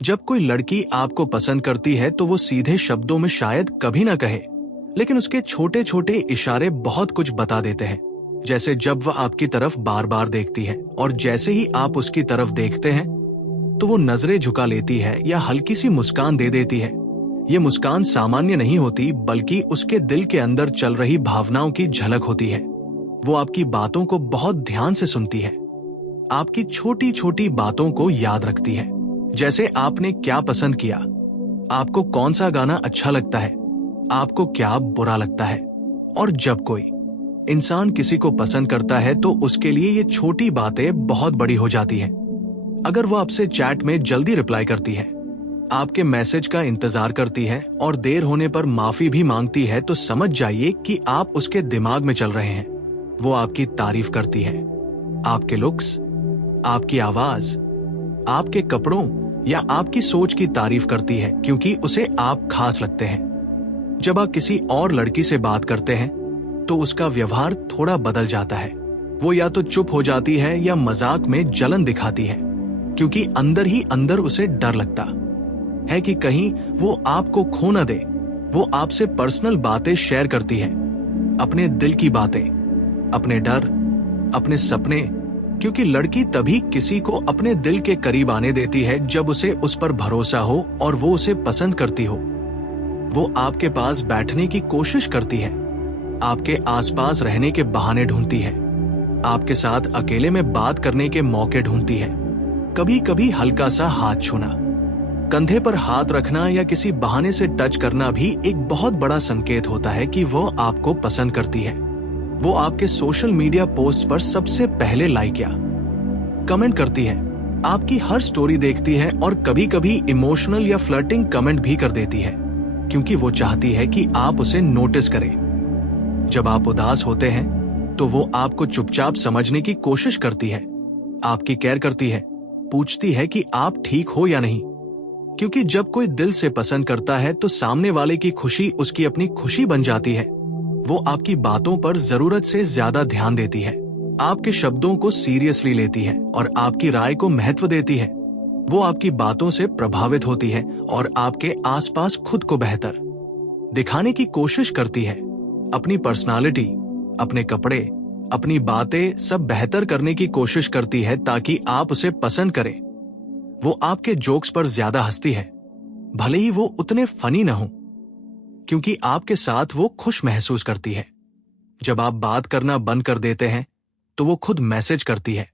जब कोई लड़की आपको पसंद करती है तो वो सीधे शब्दों में शायद कभी ना कहे, लेकिन उसके छोटे छोटे इशारे बहुत कुछ बता देते हैं। जैसे जब वह आपकी तरफ बार बार देखती है और जैसे ही आप उसकी तरफ देखते हैं तो वो नजरें झुका लेती है या हल्की सी मुस्कान दे देती है। ये मुस्कान सामान्य नहीं होती, बल्कि उसके दिल के अंदर चल रही भावनाओं की झलक होती है। वो आपकी बातों को बहुत ध्यान से सुनती है, आपकी छोटी छोटी बातों को याद रखती है। जैसे आपने क्या पसंद किया, आपको कौन सा गाना अच्छा लगता है, आपको क्या बुरा लगता है। और जब कोई इंसान किसी को पसंद करता है तो उसके लिए ये छोटी बातें बहुत बड़ी हो जाती हैं। अगर वो आपसे चैट में जल्दी रिप्लाई करती है, आपके मैसेज का इंतजार करती है और देर होने पर माफी भी मांगती है, तो समझ जाइए कि आप उसके दिमाग में चल रहे हैं। वो आपकी तारीफ करती है, आपके लुक्स, आपकी आवाज, आपके कपड़ों या आपकी सोच की तारीफ करती है, क्योंकि उसे आप खास लगते हैं। जब आप किसी और लड़की से बात करते हैं तो उसका व्यवहार थोड़ा बदल जाता है। वो या तो चुप हो जाती है या मजाक में जलन दिखाती है, क्योंकि अंदर ही अंदर उसे डर लगता है कि कहीं वो आपको खो न दे। वो आपसे पर्सनल बातें शेयर करती है, अपने दिल की बातें, अपने डर, अपने सपने, क्योंकि लड़की तभी किसी को अपने दिल के करीब आने देती है जब उसे उस पर भरोसा हो और वो उसे पसंद करती हो। वो आपके पास बैठने की कोशिश करती है, आपके आसपास रहने के बहाने ढूंढती है, आपके साथ अकेले में बात करने के मौके ढूंढती है। कभी कभी हल्का सा हाथ छूना, कंधे पर हाथ रखना या किसी बहाने से टच करना भी एक बहुत बड़ा संकेत होता है कि वो आपको पसंद करती है। वो आपके सोशल मीडिया पोस्ट पर सबसे पहले लाइक या कमेंट करती है, आपकी हर स्टोरी देखती है और कभी कभी इमोशनल या फ्लर्टिंग कमेंट भी कर देती है, क्योंकि वो चाहती है कि आप उसे नोटिस करें। जब आप उदास होते हैं तो वो आपको चुपचाप समझने की कोशिश करती है, आपकी केयर करती है, पूछती है कि आप ठीक हो या नहीं। क्योंकि जब कोई दिल से पसंद करता है तो सामने वाले की खुशी उसकी अपनी खुशी बन जाती है। वो आपकी बातों पर जरूरत से ज्यादा ध्यान देती है, आपके शब्दों को सीरियसली लेती है और आपकी राय को महत्व देती है। वो आपकी बातों से प्रभावित होती है और आपके आसपास खुद को बेहतर दिखाने की कोशिश करती है। अपनी पर्सनालिटी, अपने कपड़े, अपनी बातें सब बेहतर करने की कोशिश करती है ताकि आप उसे पसंद करें। वो आपके जोक्स पर ज्यादा हंसती है, भले ही वो उतने फनी न हो, क्योंकि आपके साथ वो खुश महसूस करती है। जब आप बात करना बंद कर देते हैं तो वो खुद मैसेज करती है,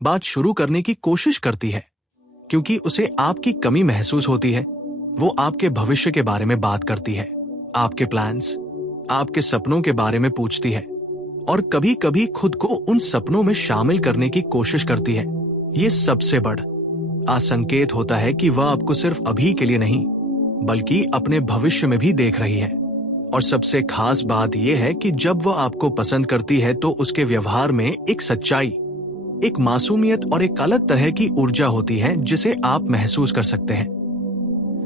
बात शुरू करने की कोशिश करती है, क्योंकि उसे आपकी कमी महसूस होती है। वो आपके भविष्य के बारे में बात करती है, आपके प्लान्स, आपके सपनों के बारे में पूछती है और कभी कभी खुद को उन सपनों में शामिल करने की कोशिश करती है। ये सबसे बड़ा संकेत होता है कि वह आपको सिर्फ अभी के लिए नहीं, बल्कि अपने भविष्य में भी देख रही है। और सबसे खास बात यह है कि जब वह आपको पसंद करती है तो उसके व्यवहार में एक सच्चाई, एक मासूमियत और एक अलग तरह की ऊर्जा होती है जिसे आप महसूस कर सकते हैं।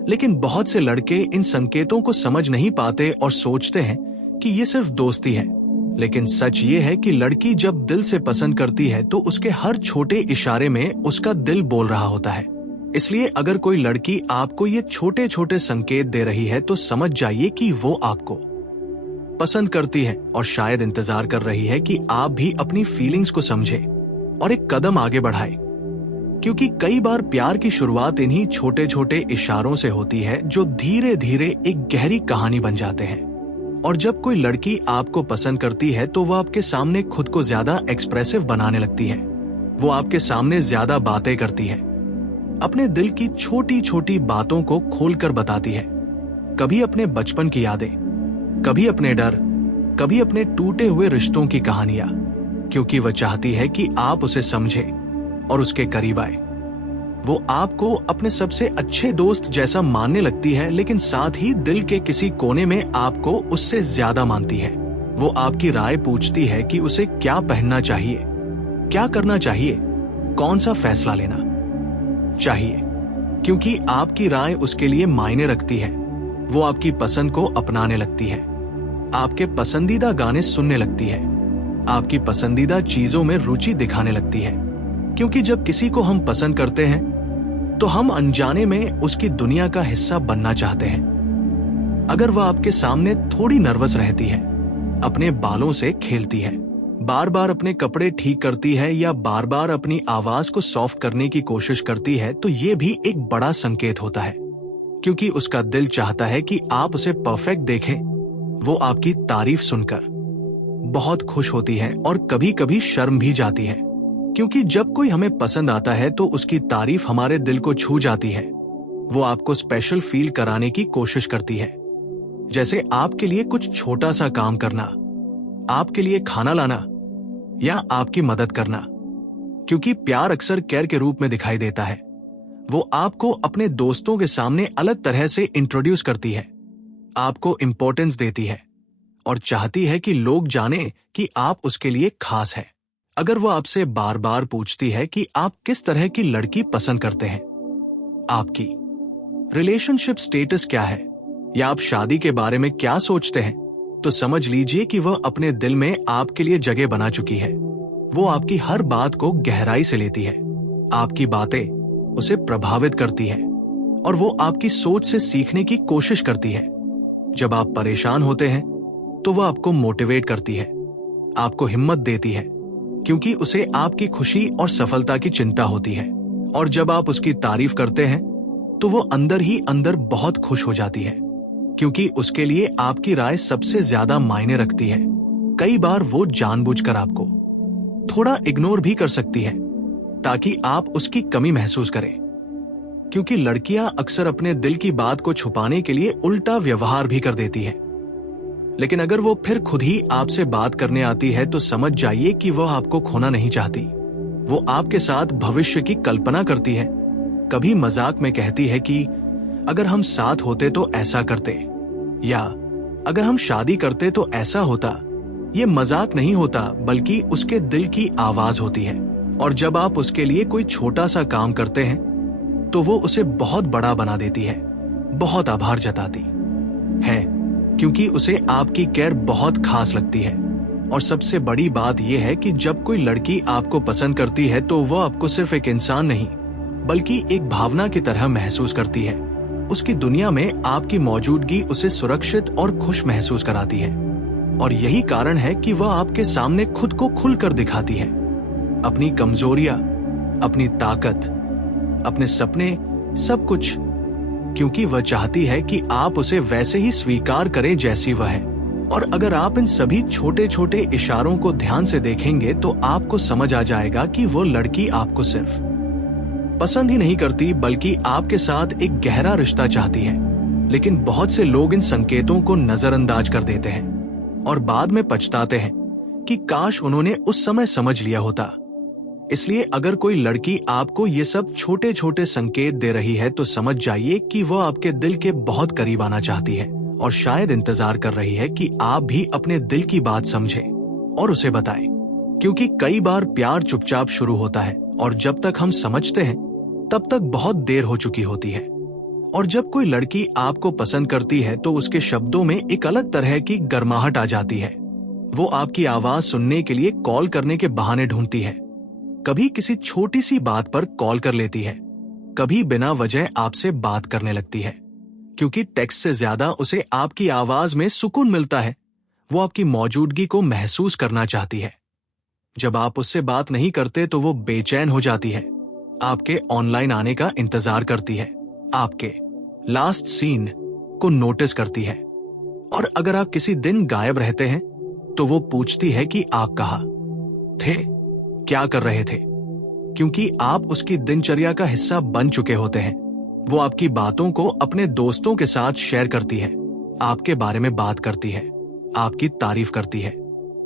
लेकिन बहुत से लड़के इन संकेतों को समझ नहीं पाते और सोचते हैं कि ये सिर्फ दोस्ती है। लेकिन सच ये है कि लड़की जब दिल से पसंद करती है तो उसके हर छोटे इशारे में उसका दिल बोल रहा होता है। इसलिए अगर कोई लड़की आपको ये छोटे छोटे संकेत दे रही है तो समझ जाइए कि वो आपको पसंद करती है और शायद इंतजार कर रही है कि आप भी अपनी फीलिंग्स को समझे और एक कदम आगे बढ़ाए। क्योंकि कई बार प्यार की शुरुआत इन्हीं छोटे छोटे इशारों से होती है जो धीरे धीरे एक गहरी कहानी बन जाते हैं। और जब कोई लड़की आपको पसंद करती है तो वह आपके सामने खुद को ज्यादा एक्सप्रेसिव बनाने लगती है। वो आपके सामने ज्यादा बातें करती है, अपने दिल की छोटी छोटी बातों को खोलकर बताती है। कभी अपने बचपन की यादें, कभी अपने डर, कभी अपने टूटे हुए रिश्तों की कहानियां, क्योंकि वह चाहती है कि आप उसे समझें और उसके करीब आए। वो आपको अपने सबसे अच्छे दोस्त जैसा मानने लगती है, लेकिन साथ ही दिल के किसी कोने में आपको उससे ज्यादा मानती है। वो आपकी राय पूछती है कि उसे क्या पहनना चाहिए, क्या करना चाहिए, कौन सा फैसला लेना चाहिए, क्योंकि आपकी राय उसके लिए मायने रखती है। वो आपकी पसंद को अपनाने लगती है, आपके पसंदीदा गाने सुनने लगती है, आपकी पसंदीदा चीजों में रुचि दिखाने लगती है। क्योंकि जब किसी को हम पसंद करते हैं तो हम अनजाने में उसकी दुनिया का हिस्सा बनना चाहते हैं। अगर वह आपके सामने थोड़ी नर्वस रहती है, अपने बालों से खेलती है, बार बार अपने कपड़े ठीक करती है या बार बार अपनी आवाज को सॉफ्ट करने की कोशिश करती है, तो ये भी एक बड़ा संकेत होता है, क्योंकि उसका दिल चाहता है कि आप उसे परफेक्ट देखें। वो आपकी तारीफ सुनकर बहुत खुश होती है और कभी कभी शर्म भी जाती है, क्योंकि जब कोई हमें पसंद आता है तो उसकी तारीफ हमारे दिल को छू जाती है। वो आपको स्पेशल फील कराने की कोशिश करती है, जैसे आपके लिए कुछ छोटा सा काम करना, आपके लिए खाना लाना या आपकी मदद करना। क्योंकि प्यार अक्सर केयर के रूप में दिखाई देता है। वो आपको अपने दोस्तों के सामने अलग तरह से इंट्रोड्यूस करती है, आपको इंपॉर्टेंस देती है और चाहती है कि लोग जाने कि आप उसके लिए खास हैं। अगर वो आपसे बार बार पूछती है कि आप किस तरह की लड़की पसंद करते हैं, आपकी रिलेशनशिप स्टेटस क्या है या आप शादी के बारे में क्या सोचते हैं, तो समझ लीजिए कि वह अपने दिल में आपके लिए जगह बना चुकी है। वो आपकी हर बात को गहराई से लेती है, आपकी बातें उसे प्रभावित करती है और वो आपकी सोच से सीखने की कोशिश करती है। जब आप परेशान होते हैं तो वह आपको मोटिवेट करती है, आपको हिम्मत देती है, क्योंकि उसे आपकी खुशी और सफलता की चिंता होती है। और जब आप उसकी तारीफ करते हैं तो वो अंदर ही अंदर बहुत खुश हो जाती है, क्योंकि उसके लिए आपकी राय सबसे ज्यादा मायने रखती है। कई बार वो जानबूझकर आपको थोड़ा इग्नोर भी कर सकती है ताकि आप उसकी कमी महसूस करें, क्योंकि लड़कियां अक्सर अपने दिल की बात को छुपाने के लिए उल्टा व्यवहार भी कर देती है। लेकिन अगर वो फिर खुद ही आपसे बात करने आती है तो समझ जाइए कि वह आपको खोना नहीं चाहती। वो आपके साथ भविष्य की कल्पना करती है, कभी मजाक में कहती है कि अगर हम साथ होते तो ऐसा करते, या अगर हम शादी करते तो ऐसा होता। ये मजाक नहीं होता, बल्कि उसके दिल की आवाज होती है। और जब आप उसके लिए कोई छोटा सा काम करते हैं तो वो उसे बहुत बड़ा बना देती है, बहुत आभार जताती है, क्योंकि उसे आपकी केयर बहुत खास लगती है। और सबसे बड़ी बात यह है कि जब कोई लड़की आपको पसंद करती है तो वह आपको सिर्फ एक इंसान नहीं, बल्कि एक भावना की तरह महसूस करती है। उसकी दुनिया में आपकी मौजूदगी उसे सुरक्षित और खुश महसूस कराती है। और यही कारण है कि वह आपके सामने खुद को खुलकर दिखाती है, अपनी कमजोरियां, अपनी ताकत, अपने सपने, सब कुछ, क्योंकि वह चाहती है कि आप उसे वैसे ही स्वीकार करें जैसी वह है। और अगर आप इन सभी छोटे छोटे इशारों को ध्यान से देखेंगे तो आपको समझ आ जाएगा कि वो लड़की आपको सिर्फ पसंद ही नहीं करती, बल्कि आपके साथ एक गहरा रिश्ता चाहती है। लेकिन बहुत से लोग इन संकेतों को नजरअंदाज कर देते हैं और बाद में पछताते हैं कि काश उन्होंने उस समय समझ लिया होता। इसलिए अगर कोई लड़की आपको ये सब छोटे छोटे संकेत दे रही है तो समझ जाइए कि वह आपके दिल के बहुत करीब आना चाहती है और शायद इंतजार कर रही है कि आप भी अपने दिल की बात समझें और उसे बताएं। क्योंकि कई बार प्यार चुपचाप शुरू होता है और जब तक हम समझते हैं तब तक बहुत देर हो चुकी होती है। और जब कोई लड़की आपको पसंद करती है तो उसके शब्दों में एक अलग तरह की गर्माहट आ जाती है। वो आपकी आवाज सुनने के लिए कॉल करने के बहाने ढूंढती है, कभी किसी छोटी सी बात पर कॉल कर लेती है, कभी बिना वजह आपसे बात करने लगती है, क्योंकि टेक्स्ट से ज्यादा उसे आपकी आवाज में सुकून मिलता है। वो आपकी मौजूदगी को महसूस करना चाहती है। जब आप उससे बात नहीं करते तो वो बेचैन हो जाती है, आपके ऑनलाइन आने का इंतजार करती है, आपके लास्ट सीन को नोटिस करती है। और अगर आप किसी दिन गायब रहते हैं तो वो पूछती है कि आप कहाँ थे, क्या कर रहे थे, क्योंकि आप उसकी दिनचर्या का हिस्सा बन चुके होते हैं। वो आपकी बातों को अपने दोस्तों के साथ शेयर करती है, आपके बारे में बात करती है, आपकी तारीफ करती है,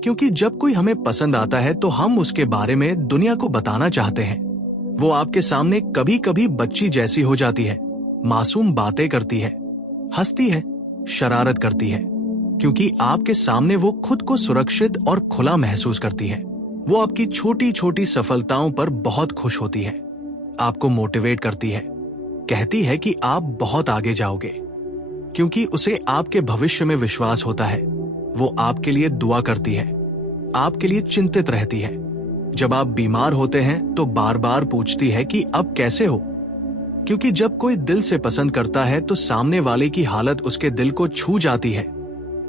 क्योंकि जब कोई हमें पसंद आता है तो हम उसके बारे में दुनिया को बताना चाहते हैं। वो आपके सामने कभी कभी बच्ची जैसी हो जाती है, मासूम बातें करती है, हंसती है, शरारत करती है, क्योंकि आपके सामने वो खुद को सुरक्षित और खुला महसूस करती है। वो आपकी छोटी छोटी सफलताओं पर बहुत खुश होती है, आपको मोटिवेट करती है, कहती है कि आप बहुत आगे जाओगे, क्योंकि उसे आपके भविष्य में विश्वास होता है। वो आपके लिए दुआ करती है, आपके लिए चिंतित रहती है। जब आप बीमार होते हैं तो बार बार पूछती है कि अब कैसे हो, क्योंकि जब कोई दिल से पसंद करता है तो सामने वाले की हालत उसके दिल को छू जाती है।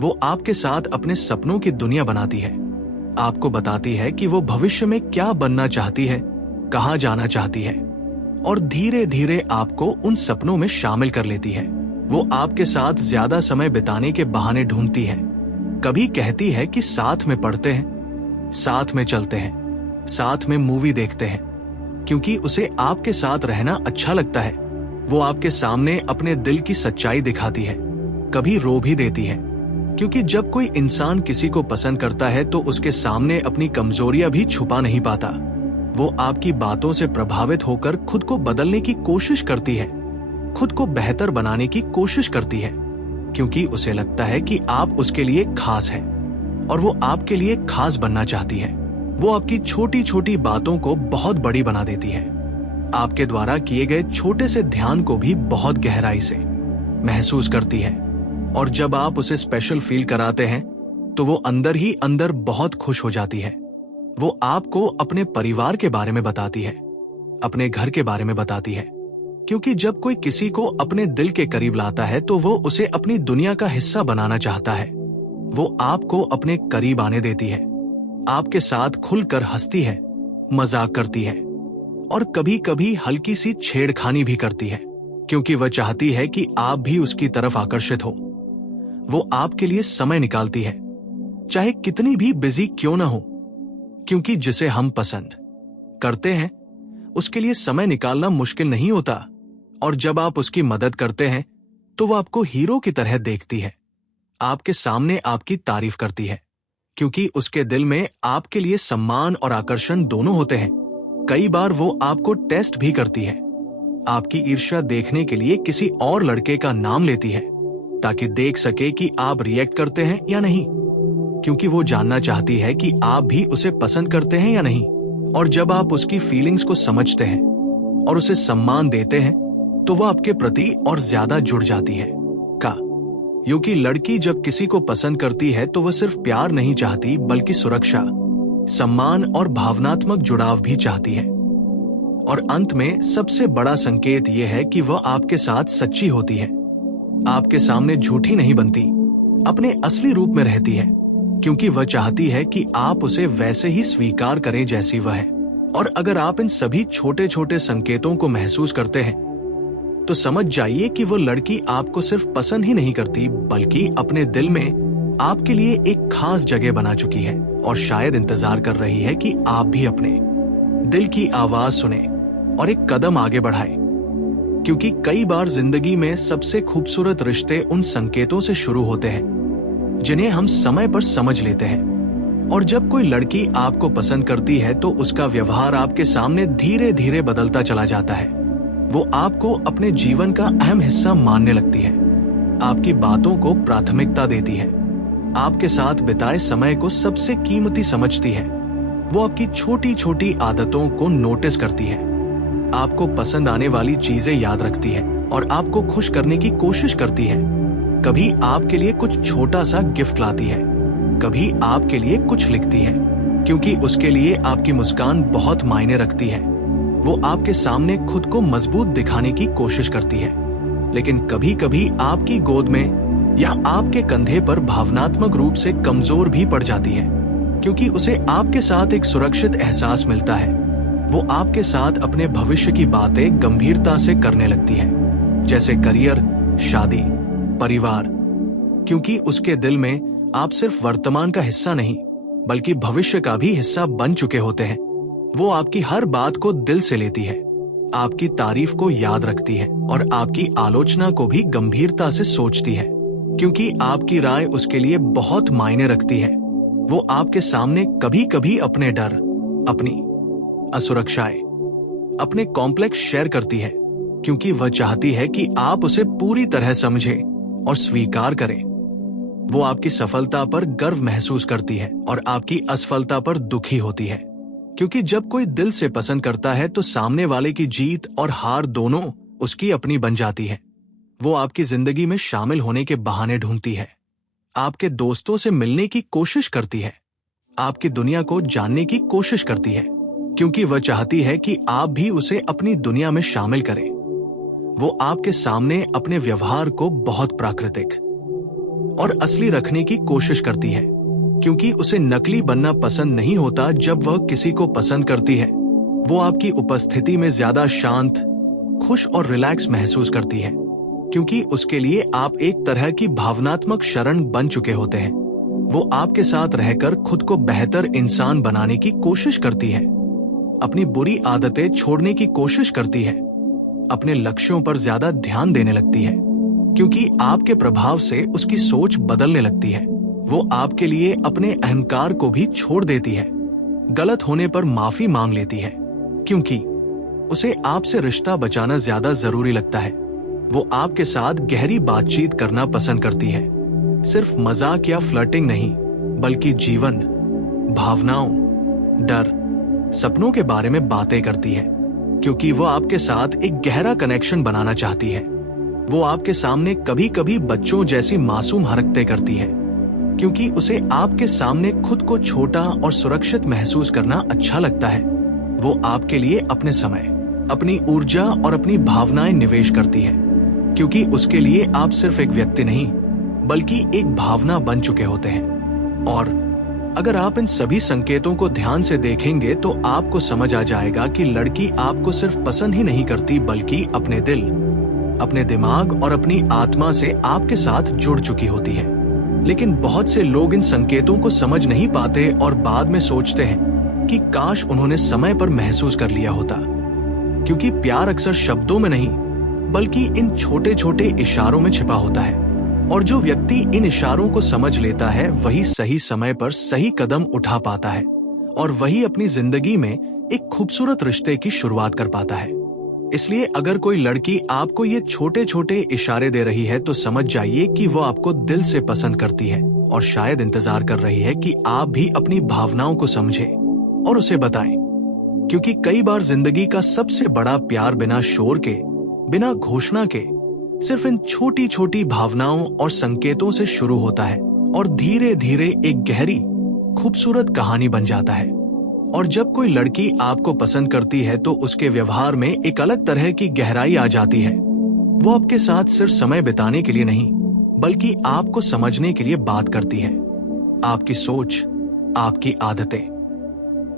वो आपके साथ अपने सपनों की दुनिया बनाती है, आपको बताती है कि वो भविष्य में क्या बनना चाहती है, कहाँ जाना चाहती है, और धीरे धीरे आपको उन सपनों में शामिल कर लेती है। वो आपके साथ ज्यादा समय बिताने के बहाने ढूंढती है। कभी कहती है कि साथ में पढ़ते हैं, साथ में चलते हैं, साथ में मूवी देखते हैं, क्योंकि उसे आपके साथ रहना अच्छा लगता है। वो आपके सामने अपने दिल की सच्चाई दिखाती है, कभी रो भी देती है, क्योंकि जब कोई इंसान किसी को पसंद करता है तो उसके सामने अपनी कमजोरियां भी छुपा नहीं पाता। वो आपकी बातों से प्रभावित होकर खुद को बदलने की कोशिश करती है, खुद को बेहतर बनाने की कोशिश करती है, क्योंकि उसे लगता है कि आप उसके लिए खास हैं और वो आपके लिए खास बनना चाहती है। वो आपकी छोटी छोटी बातों को बहुत बड़ी बना देती है, आपके द्वारा किए गए छोटे से ध्यान को भी बहुत गहराई से महसूस करती है, और जब आप उसे स्पेशल फील कराते हैं तो वो अंदर ही अंदर बहुत खुश हो जाती है। वो आपको अपने परिवार के बारे में बताती है, अपने घर के बारे में बताती है, क्योंकि जब कोई किसी को अपने दिल के करीब लाता है तो वो उसे अपनी दुनिया का हिस्सा बनाना चाहता है। वो आपको अपने करीब आने देती है, आपके साथ खुलकर हंसती है, मजाक करती है, और कभी कभी हल्की सी छेड़खानी भी करती है, क्योंकि वह चाहती है कि आप भी उसकी तरफ आकर्षित हो। वो आपके लिए समय निकालती है, चाहे कितनी भी बिजी क्यों ना हो, क्योंकि जिसे हम पसंद करते हैं उसके लिए समय निकालना मुश्किल नहीं होता। और जब आप उसकी मदद करते हैं तो वो आपको हीरो की तरह देखती है, आपके सामने आपकी तारीफ करती है, क्योंकि उसके दिल में आपके लिए सम्मान और आकर्षण दोनों होते हैं। कई बार वो आपको टेस्ट भी करती है, आपकी ईर्ष्या देखने के लिए किसी और लड़के का नाम लेती है, ताकि देख सके कि आप रिएक्ट करते हैं या नहीं, क्योंकि वो जानना चाहती है कि आप भी उसे पसंद करते हैं या नहीं। और जब आप उसकी फीलिंग्स को समझते हैं और उसे सम्मान देते हैं तो वह आपके प्रति और ज्यादा जुड़ जाती है। क्योंकि लड़की जब किसी को पसंद करती है तो वह सिर्फ प्यार नहीं चाहती, बल्कि सुरक्षा, सम्मान और भावनात्मक जुड़ाव भी चाहती है। और अंत में सबसे बड़ा संकेत यह है कि वह आपके साथ सच्ची होती है, आपके सामने झूठी नहीं बनती, अपने असली रूप में रहती है, क्योंकि वह चाहती है कि आप उसे वैसे ही स्वीकार करें जैसी वह है। और अगर आप इन सभी छोटे छोटे संकेतों को महसूस करते हैं तो समझ जाइए कि वो लड़की आपको सिर्फ पसंद ही नहीं करती, बल्कि अपने दिल में आपके लिए एक खास जगह बना चुकी है, और शायद इंतजार कर रही है कि आप भी अपने दिल की आवाज सुने और एक कदम आगे बढ़ाए। क्योंकि कई बार जिंदगी में सबसे खूबसूरत रिश्ते उन संकेतों से शुरू होते हैं जिन्हें हम समय पर समझ लेते हैं। और जब कोई लड़की आपको पसंद करती है तो उसका व्यवहार आपके सामने धीरे धीरे बदलता चला जाता है। वो आपको अपने जीवन का अहम हिस्सा मानने लगती है, आपकी बातों को प्राथमिकता देती है, आपके साथ बिताए समय को सबसे कीमती समझती है। वो आपकी छोटी छोटी आदतों को नोटिस करती है, आपको पसंद आने वाली चीजें याद रखती है और आपको खुश करने की कोशिश करती है। कभी आपके लिए कुछ छोटा सा गिफ्ट लाती है, कभी आपके लिए कुछ लिखती है, क्योंकि उसके लिए आपकी मुस्कान बहुत मायने रखती है। वो आपके सामने खुद को मजबूत दिखाने की कोशिश करती है, लेकिन कभी कभी आपकी गोद में या आपके कंधे पर भावनात्मक रूप से कमजोर भी पड़ जाती है, क्योंकि उसे आपके साथ एक सुरक्षित एहसास मिलता है। वो आपके साथ अपने भविष्य की बातें गंभीरता से करने लगती है, जैसे करियर, शादी, परिवार, क्योंकि उसके दिल में आप सिर्फ वर्तमान का हिस्सा नहीं बल्कि भविष्य का भी हिस्सा बन चुके होते हैं। वो आपकी हर बात को दिल से लेती है, आपकी तारीफ को याद रखती है और आपकी आलोचना को भी गंभीरता से सोचती है, क्योंकि आपकी राय उसके लिए बहुत मायने रखती है। वो आपके सामने कभी कभी अपने डर, अपनी असुरक्षाएं, अपने कॉम्प्लेक्स शेयर करती है, क्योंकि वह चाहती है कि आप उसे पूरी तरह समझें और स्वीकार करें। वो आपकी सफलता पर गर्व महसूस करती है और आपकी असफलता पर दुखी होती है, क्योंकि जब कोई दिल से पसंद करता है तो सामने वाले की जीत और हार दोनों उसकी अपनी बन जाती है। वो आपकी जिंदगी में शामिल होने के बहाने ढूंढती है, आपके दोस्तों से मिलने की कोशिश करती है, आपकी दुनिया को जानने की कोशिश करती है, क्योंकि वह चाहती है कि आप भी उसे अपनी दुनिया में शामिल करें। वो आपके सामने अपने व्यवहार को बहुत प्राकृतिक और असली रखने की कोशिश करती है, क्योंकि उसे नकली बनना पसंद नहीं होता। जब वह किसी को पसंद करती है, वो आपकी उपस्थिति में ज्यादा शांत, खुश और रिलैक्स महसूस करती है, क्योंकि उसके लिए आप एक तरह की भावनात्मक शरण बन चुके होते हैं। वो आपके साथ रहकर खुद को बेहतर इंसान बनाने की कोशिश करती है, अपनी बुरी आदतें छोड़ने की कोशिश करती है, अपने लक्ष्यों पर ज्यादा ध्यान देने लगती है, क्योंकि आपके प्रभाव से उसकी सोच बदलने लगती है। वो आपके लिए अपने अहंकार को भी छोड़ देती है, गलत होने पर माफी मांग लेती है, क्योंकि उसे आपसे रिश्ता बचाना ज्यादा जरूरी लगता है। वो आपके साथ गहरी बातचीत करना पसंद करती है, सिर्फ मजाक या फ्लर्टिंग नहीं, बल्कि जीवन, भावनाओं, डर, सपनों के बारे में बातें करती है, क्योंकि वो आपके साथ एक गहरा कनेक्शन बनाना चाहती है। वो आपके सामने कभी कभी बच्चों जैसी मासूम हरकतें करती है, क्योंकि उसे आपके सामने खुद को छोटा और सुरक्षित महसूस करना अच्छा लगता है। वो आपके लिए अपने समय, अपनी ऊर्जा और अपनी भावनाएं निवेश करती है, क्योंकि उसके लिए आप सिर्फ एक व्यक्ति नहीं, बल्कि एक भावना बन चुके होते हैं। और अगर आप इन सभी संकेतों को ध्यान से देखेंगे तो आपको समझ आ जाएगा कि लड़की आपको सिर्फ पसंद ही नहीं करती, बल्कि अपने दिल, अपने दिमाग और अपनी आत्मा से आपके साथ जुड़ चुकी होती है। लेकिन बहुत से लोग इन संकेतों को समझ नहीं पाते और बाद में सोचते हैं कि काश उन्होंने समय पर महसूस कर लिया होता, क्योंकि प्यार अक्सर शब्दों में नहीं, बल्कि इन छोटे छोटे इशारों में छिपा होता है। और जो व्यक्ति इन इशारों को समझ लेता है, वही सही समय पर सही कदम उठा पाता है, और वही अपनी जिंदगी में एक खूबसूरत रिश्ते की शुरुआत कर पाता है। इसलिए अगर कोई लड़की आपको ये छोटे छोटे इशारे दे रही है, तो समझ जाइए कि वो आपको दिल से पसंद करती है, और शायद इंतजार कर रही है कि आप भी अपनी भावनाओं को समझें और उसे बताएं। क्योंकि कई बार जिंदगी का सबसे बड़ा प्यार बिना शोर के, बिना घोषणा के, सिर्फ इन छोटी छोटी भावनाओं और संकेतों से शुरू होता है, और धीरे धीरे एक गहरी, खूबसूरत कहानी बन जाता है। और जब कोई लड़की आपको पसंद करती है, तो उसके व्यवहार में एक अलग तरह की गहराई आ जाती है। वो आपके साथ सिर्फ समय बिताने के लिए नहीं, बल्कि आपको समझने के लिए बात करती है। आपकी सोच, आपकी आदतें,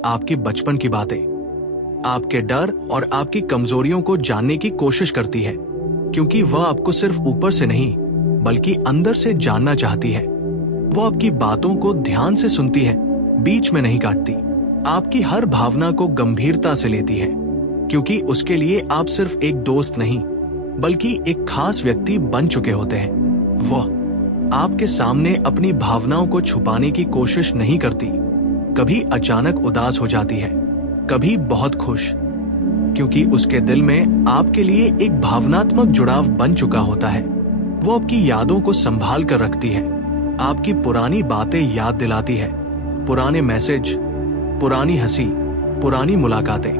आपकी बचपन की बातें, आपके डर और आपकी कमजोरियों को जानने की कोशिश करती है, क्योंकि वह आपको सिर्फ ऊपर से नहीं, बल्कि अंदर से जानना चाहती है। वो आपकी बातों को ध्यान से सुनती है, बीच में नहीं काटती, आपकी हर भावना को गंभीरता से लेती है, क्योंकि उसके लिए आप सिर्फ एक दोस्त नहीं, बल्कि एक खास व्यक्ति बन चुके होते हैं। वह आपके सामने अपनी भावनाओं को छुपाने की कोशिश नहीं करती। कभी अचानक उदास हो जाती है, कभी बहुत खुश, क्योंकि उसके दिल में आपके लिए एक भावनात्मक जुड़ाव बन चुका होता है। वो आपकी यादों को संभाल कर रखती है, आपकी पुरानी बातें याद दिलाती है, पुराने मैसेज, पुरानी हंसी, पुरानी मुलाकातें,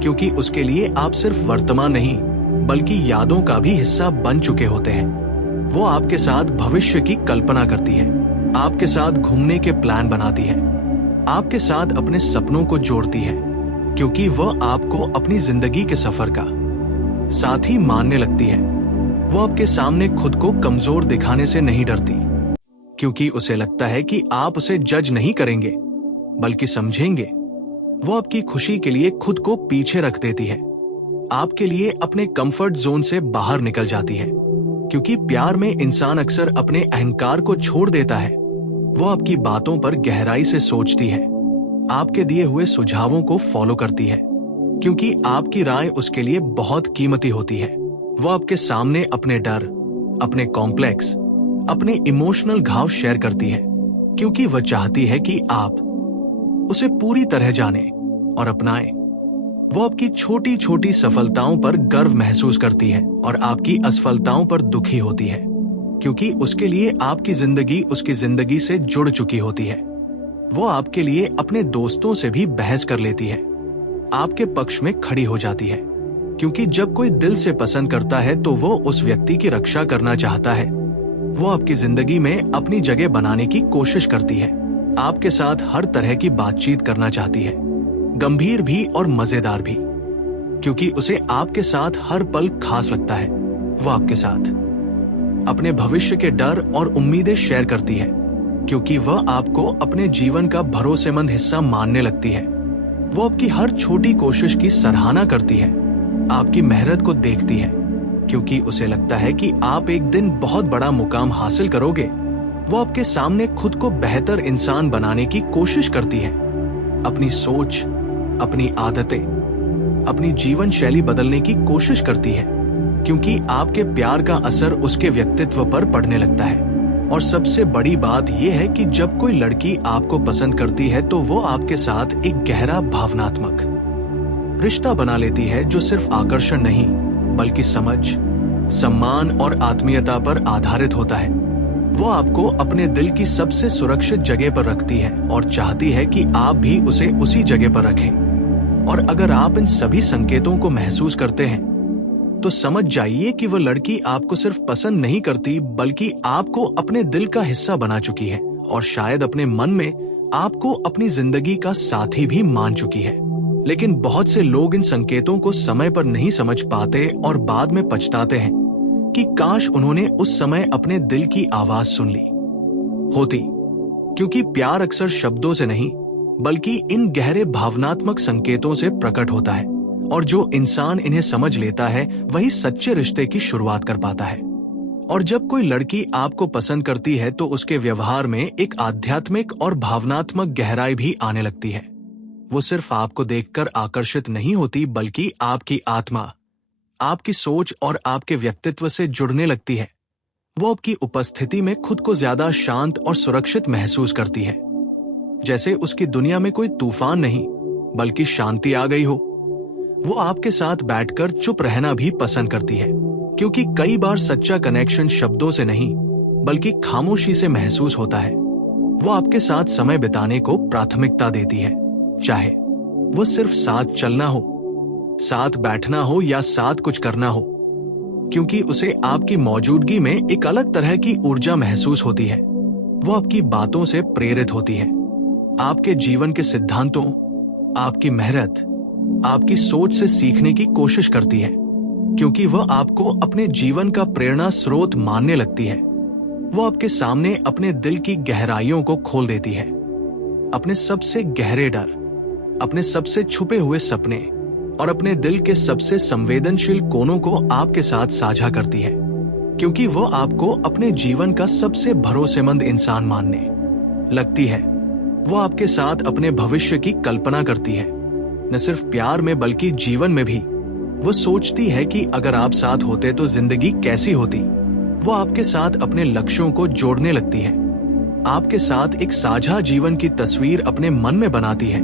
क्योंकि उसके लिए आप सिर्फ वर्तमान नहीं, बल्कि यादों का भी हिस्सा बन चुके होते हैं। वो आपके साथ भविष्य की कल्पना करती है, आपके साथ घूमने के प्लान बनाती है, आपके साथ अपने सपनों को जोड़ती है, क्योंकि वह आपको अपनी जिंदगी के सफर का साथी मानने लगती है। वो आपके सामने खुद को कमजोर दिखाने से नहीं डरती, क्योंकि उसे लगता है कि आप उसे जज नहीं करेंगे, बल्कि समझेंगे। वो आपकी खुशी के लिए खुद को पीछे रख देती है, आपके लिए अपने कंफर्ट जोन से बाहर निकल जाती है, क्योंकि प्यार में इंसान अक्सर अपने अहंकार को छोड़ देता है। वो आपकी बातों पर गहराई से सोचती है, आपके दिए हुए सुझावों को फॉलो करती है, क्योंकि आपकी राय उसके लिए बहुत कीमती होती है। वो आपके सामने अपने डर, अपने कॉम्प्लेक्स, अपने इमोशनल घाव शेयर करती है, क्योंकि वह चाहती है कि आप उसे पूरी तरह जाने और अपनाएं। वो आपकी छोटी छोटी सफलताओं पर गर्व महसूस करती है और आपकी असफलताओं पर दुखी होती है, क्योंकि उसके लिए आपकी जिंदगी उसकी जिंदगी से जुड़ चुकी होती है। वो आपके लिए अपने दोस्तों से भी बहस कर लेती है, आपके पक्ष में खड़ी हो जाती है, क्योंकि जब कोई दिल से पसंद करता है तो वो उस व्यक्ति की रक्षा करना चाहता है। वो आपकी जिंदगी में अपनी जगह बनाने की कोशिश करती है, आपके साथ हर तरह की बातचीत करना चाहती है, गंभीर भी और मजेदार भी। क्योंकि उसे आपके साथ हर पल खास लगता है। वो आपके साथ अपने भविष्य के डर और उम्मीदें शेयर करती है, क्योंकि वह आपको अपने जीवन का भरोसेमंद हिस्सा मानने लगती है। वो आपकी हर छोटी कोशिश की सराहना करती है, आपकी मेहनत को देखती है, क्योंकि उसे लगता है कि आप एक दिन बहुत बड़ा मुकाम हासिल करोगे। वो आपके सामने खुद को बेहतर इंसान बनाने की कोशिश करती है, अपनी सोच, अपनी आदतें, अपनी जीवन शैली बदलने की कोशिश करती है, क्योंकि आपके प्यार का असर उसके व्यक्तित्व पर पड़ने लगता है। और सबसे बड़ी बात यह है कि जब कोई लड़की आपको पसंद करती है तो वो आपके साथ एक गहरा भावनात्मक रिश्ता बना लेती है, जो सिर्फ आकर्षण नहीं बल्कि समझ, सम्मान और आत्मीयता पर आधारित होता है। वो आपको अपने दिल की सबसे सुरक्षित जगह पर रखती है और चाहती है कि आप भी उसे उसी जगह पर रखें। और अगर आप इन सभी संकेतों को महसूस करते हैं तो समझ जाइए कि वह लड़की आपको सिर्फ पसंद नहीं करती बल्कि आपको अपने दिल का हिस्सा बना चुकी है, और शायद अपने मन में आपको अपनी जिंदगी का साथी भी मान चुकी है। लेकिन बहुत से लोग इन संकेतों को समय पर नहीं समझ पाते और बाद में पछताते हैं कि काश उन्होंने उस समय अपने दिल की आवाज सुन ली होती, क्योंकि प्यार अक्सर शब्दों से नहीं बल्कि इन गहरे भावनात्मक संकेतों से प्रकट होता है, और जो इंसान इन्हें समझ लेता है वही सच्चे रिश्ते की शुरुआत कर पाता है। और जब कोई लड़की आपको पसंद करती है तो उसके व्यवहार में एक आध्यात्मिक और भावनात्मक गहराई भी आने लगती है। वो सिर्फ आपको देखकर आकर्षित नहीं होती बल्कि आपकी आत्मा, आपकी सोच और आपके व्यक्तित्व से जुड़ने लगती है। वो आपकी उपस्थिति में खुद को ज्यादा शांत और सुरक्षित महसूस करती है, जैसे उसकी दुनिया में कोई तूफान नहीं बल्कि शांति आ गई हो। वो आपके साथ बैठकर चुप रहना भी पसंद करती है, क्योंकि कई बार सच्चा कनेक्शन शब्दों से नहीं बल्कि खामोशी से महसूस होता है। वो आपके साथ समय बिताने को प्राथमिकता देती है, चाहे वो सिर्फ साथ चलना हो, साथ बैठना हो या साथ कुछ करना हो, क्योंकि उसे आपकी मौजूदगी में एक अलग तरह की ऊर्जा महसूस होती है। वो आपकी बातों से प्रेरित होती है, आपके जीवन के सिद्धांतों, आपकी मेहनत, आपकी सोच से सीखने की कोशिश करती है, क्योंकि वह आपको अपने जीवन का प्रेरणा स्रोत मानने लगती है। वो आपके सामने अपने दिल की गहराइयों को खोल देती है, अपने सबसे गहरे डर, अपने सबसे छुपे हुए सपने और अपने दिल के सबसे संवेदनशील कोनों को आपके साथ साझा करती है, क्योंकि वह आपको अपने जीवन का सबसे भरोसेमंद इंसान मानने लगती है। वो आपके साथ अपने भविष्य की कल्पना करती है, न सिर्फ प्यार में बल्कि जीवन में भी। वो सोचती है कि अगर आप साथ होते तो जिंदगी कैसी होती। वो आपके साथ अपने लक्ष्यों को जोड़ने लगती है, आपके साथ एक साझा जीवन की तस्वीर अपने मन में बनाती है।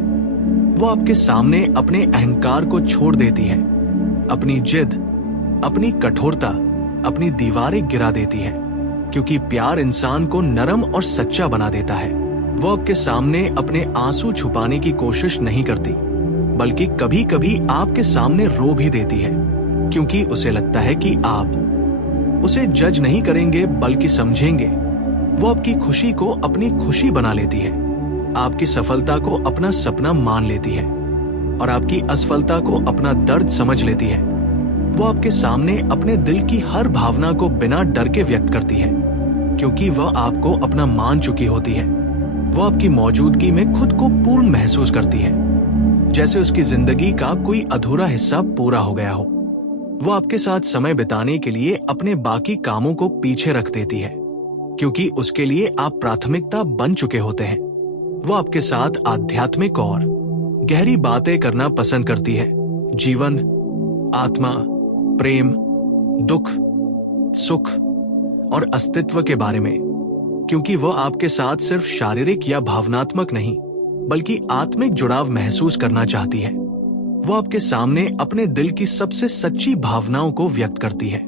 वो आपके सामने अपने अहंकार को छोड़ देती है, अपनी जिद, अपनी कठोरता, अपनी दीवारें गिरा देती है, क्योंकि प्यार इंसान को नरम और सच्चा बना देता है। वो आपके सामने अपने आंसू छुपाने की कोशिश नहीं करती बल्कि कभी कभी आपके सामने रो भी देती है, क्योंकि उसे लगता है कि आप उसे जज नहीं करेंगे बल्कि समझेंगे। वो आपकी खुशी को अपनी खुशी बना लेती है, आपकी सफलता को अपना सपना मान लेती है और आपकी असफलता को अपना दर्द समझ लेती है। वो आपके सामने अपने दिल की हर भावना को बिना डर के व्यक्त करती है, क्योंकि वह आपको अपना मान चुकी होती है। वो आपकी मौजूदगी में खुद को पूर्ण महसूस करती है, जैसे उसकी जिंदगी का कोई अधूरा हिस्सा पूरा हो गया हो। वो आपके साथ समय बिताने के लिए अपने बाकी कामों को पीछे रख देती है, क्योंकि उसके लिए आप प्राथमिकता बन चुके होते हैं। वो आपके साथ आध्यात्मिक और गहरी बातें करना पसंद करती है, जीवन, आत्मा, प्रेम, दुख, सुख और अस्तित्व के बारे में, क्योंकि वह आपके साथ सिर्फ शारीरिक या भावनात्मक नहीं बल्कि आत्मिक जुड़ाव महसूस करना चाहती है। वो आपके सामने अपने दिल की सबसे सच्ची भावनाओं को व्यक्त करती है,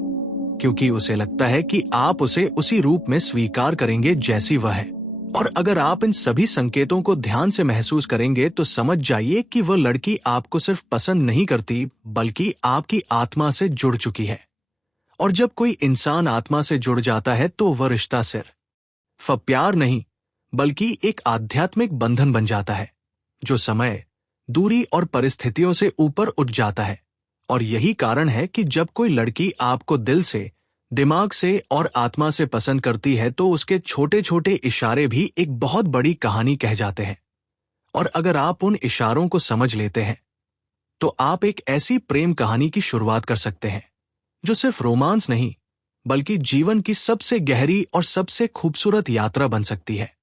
क्योंकि उसे लगता है कि आप उसे उसी रूप में स्वीकार करेंगे जैसी वह है। और अगर आप इन सभी संकेतों को ध्यान से महसूस करेंगे तो समझ जाइए कि वह लड़की आपको सिर्फ पसंद नहीं करती बल्कि आपकी आत्मा से जुड़ चुकी है। और जब कोई इंसान आत्मा से जुड़ जाता है तो वह रिश्ता सिर्फ प्यार नहीं बल्कि एक आध्यात्मिक बंधन बन जाता है, जो समय, दूरी और परिस्थितियों से ऊपर उठ जाता है और यही कारण है कि जब कोई लड़की आपको दिल से, दिमाग से और आत्मा से पसंद करती है तो उसके छोटे छोटे इशारे भी एक बहुत बड़ी कहानी कह जाते हैं। और अगर आप उन इशारों को समझ लेते हैं तो आप एक ऐसी प्रेम कहानी की शुरुआत कर सकते हैं जो सिर्फ रोमांस नहीं, बल्कि जीवन की सबसे गहरी और सबसे खूबसूरत यात्रा बन सकती है।